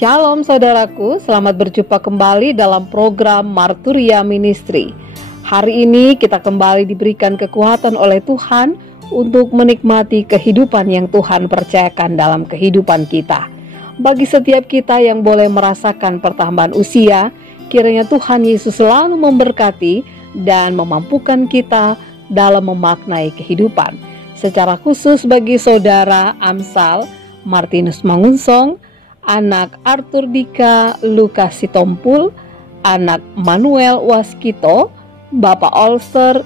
Shalom saudaraku, selamat berjumpa kembali dalam program Marturia Ministry. Hari ini kita kembali diberikan kekuatan oleh Tuhan untuk menikmati kehidupan yang Tuhan percayakan dalam kehidupan kita. Bagi setiap kita yang boleh merasakan pertambahan usia, kiranya Tuhan Yesus selalu memberkati dan memampukan kita dalam memaknai kehidupan. Secara khusus bagi saudara Amsal Martinus Mangunsong, anak Arthur Dika Lukas Sitompul, anak Manuel Waskito, Bapak Olser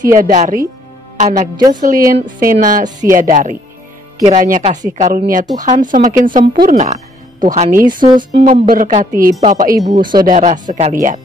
Siadari, anak Jocelyn Sena Siadari. Kiranya kasih karunia Tuhan semakin sempurna. Tuhan Yesus memberkati Bapak Ibu Saudara sekalian.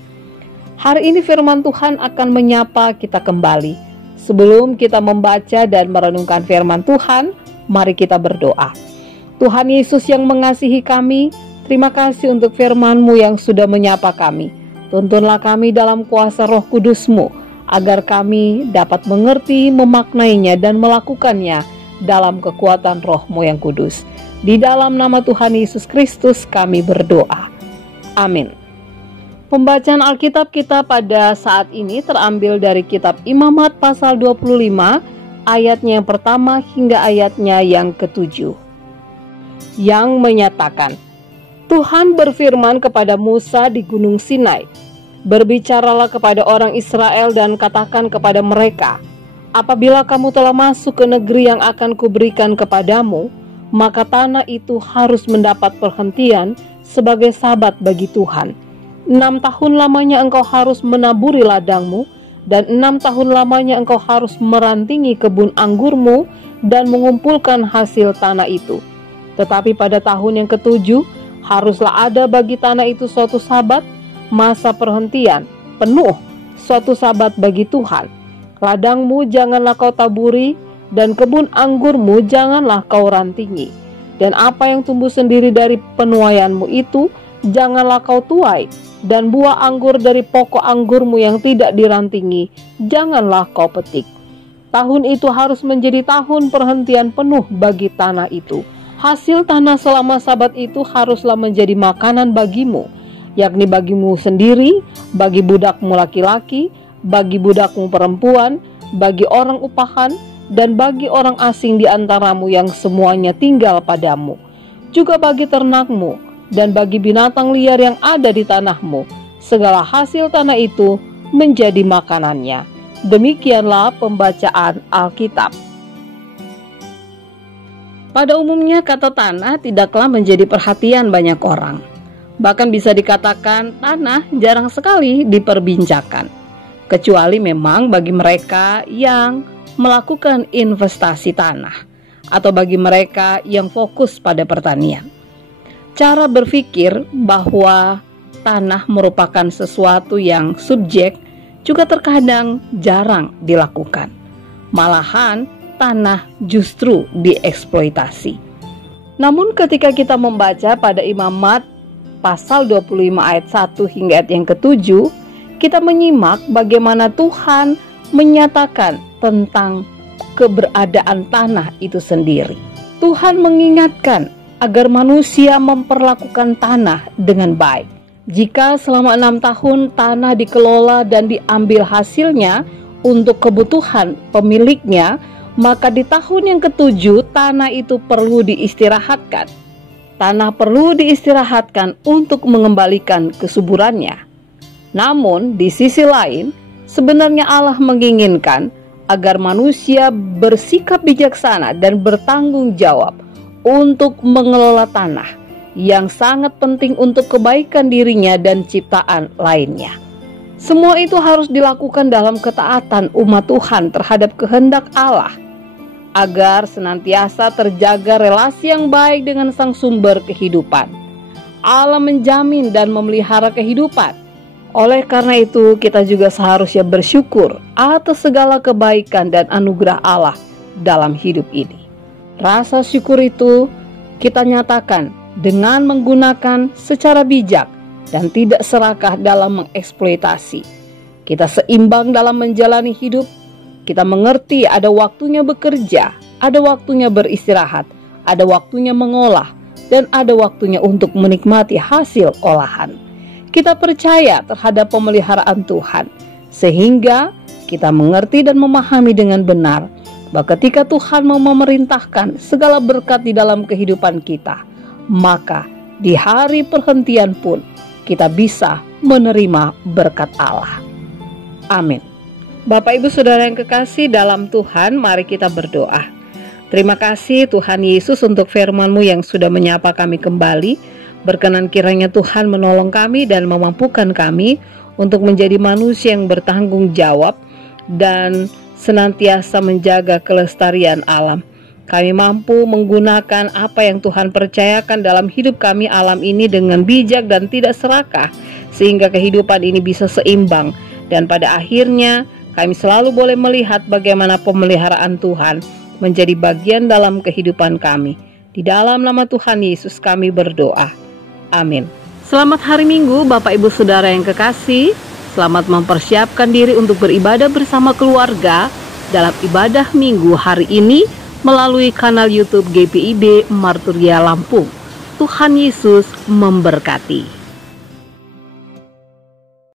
Hari ini firman Tuhan akan menyapa kita kembali. Sebelum kita membaca dan merenungkan firman Tuhan, mari kita berdoa. Tuhan Yesus yang mengasihi kami, terima kasih untuk firman-Mu yang sudah menyapa kami. Tuntunlah kami dalam kuasa Roh Kudus-Mu, agar kami dapat mengerti, memaknainya, dan melakukannya dalam kekuatan Roh-Mu yang kudus. Di dalam nama Tuhan Yesus Kristus kami berdoa. Amin. Pembacaan Alkitab kita pada saat ini terambil dari kitab Imamat pasal 25, ayatnya yang pertama hingga ayatnya yang ke-7. Yang menyatakan, Tuhan berfirman kepada Musa di Gunung Sinai, berbicaralah kepada orang Israel dan katakan kepada mereka, apabila kamu telah masuk ke negeri yang akan kuberikan kepadamu, maka tanah itu harus mendapat perhentian sebagai sabat bagi Tuhan. 6 tahun lamanya engkau harus menaburi ladangmu, dan 6 tahun lamanya engkau harus merantingi kebun anggurmu dan mengumpulkan hasil tanah itu. Tetapi pada tahun yang ke-7, haruslah ada bagi tanah itu suatu sabat, masa perhentian, penuh, suatu sabat bagi Tuhan. Ladangmu janganlah kau taburi, dan kebun anggurmu janganlah kau rantingi. Dan apa yang tumbuh sendiri dari penuaianmu itu, janganlah kau tuai. Dan buah anggur dari pokok anggurmu yang tidak dirantingi, janganlah kau petik. Tahun itu harus menjadi tahun perhentian penuh bagi tanah itu. Hasil tanah selama sabat itu haruslah menjadi makanan bagimu, yakni bagimu sendiri, bagi budakmu laki-laki, bagi budakmu perempuan, bagi orang upahan, dan bagi orang asing di antaramu yang semuanya tinggal padamu, juga bagi ternakmu, dan bagi binatang liar yang ada di tanahmu. Segala hasil tanah itu menjadi makanannya. Demikianlah pembacaan Alkitab. Pada umumnya kata tanah tidaklah menjadi perhatian banyak orang. Bahkan bisa dikatakan tanah jarang sekali diperbincangkan. Kecuali memang bagi mereka yang melakukan investasi tanah, atau bagi mereka yang fokus pada pertanian. Cara berpikir bahwa tanah merupakan sesuatu yang subjek juga terkadang jarang dilakukan. Malahan tanah justru dieksploitasi. Namun ketika kita membaca pada Imamat pasal 25 ayat 1 hingga ayat yang ke-7, kita menyimak bagaimana Tuhan menyatakan tentang keberadaan tanah itu sendiri. Tuhan mengingatkan agar manusia memperlakukan tanah dengan baik. Jika selama 6 tahun tanah dikelola dan diambil hasilnya untuk kebutuhan pemiliknya, maka di tahun yang ke-7 tanah itu perlu diistirahatkan. Tanah perlu diistirahatkan untuk mengembalikan kesuburannya. Namun di sisi lain, sebenarnya Allah menginginkan agar manusia bersikap bijaksana dan bertanggung jawab untuk mengelola tanah yang sangat penting untuk kebaikan dirinya dan ciptaan lainnya. Semua itu harus dilakukan dalam ketaatan umat Tuhan terhadap kehendak Allah, agar senantiasa terjaga relasi yang baik dengan sang sumber kehidupan. Allah menjamin dan memelihara kehidupan. Oleh karena itu, kita juga seharusnya bersyukur atas segala kebaikan dan anugerah Allah dalam hidup ini. Rasa syukur itu kita nyatakan dengan menggunakan secara bijak dan tidak serakah dalam mengeksploitasi. Kita seimbang dalam menjalani hidup. Kita mengerti ada waktunya bekerja, ada waktunya beristirahat, ada waktunya mengolah, dan ada waktunya untuk menikmati hasil olahan. Kita percaya terhadap pemeliharaan Tuhan, sehingga kita mengerti dan memahami dengan benar bahwa ketika Tuhan mau memerintahkan segala berkat di dalam kehidupan kita, maka di hari perhentian pun kita bisa menerima berkat Allah. Amin. Bapak Ibu Saudara yang kekasih dalam Tuhan, mari kita berdoa. Terima kasih Tuhan Yesus untuk firman-Mu yang sudah menyapa kami kembali. Berkenan kiranya Tuhan menolong kami dan memampukan kami untuk menjadi manusia yang bertanggung jawab dan senantiasa menjaga kelestarian alam. Kami mampu menggunakan apa yang Tuhan percayakan dalam hidup kami alam ini dengan bijak dan tidak serakah, sehingga kehidupan ini bisa seimbang. Dan pada akhirnya kami selalu boleh melihat bagaimana pemeliharaan Tuhan menjadi bagian dalam kehidupan kami. Di dalam nama Tuhan Yesus kami berdoa. Amin. Selamat hari Minggu Bapak Ibu Saudara yang kekasih. Selamat mempersiapkan diri untuk beribadah bersama keluarga dalam ibadah Minggu hari ini melalui kanal YouTube GPIB Marturia Lampung. Tuhan Yesus memberkati.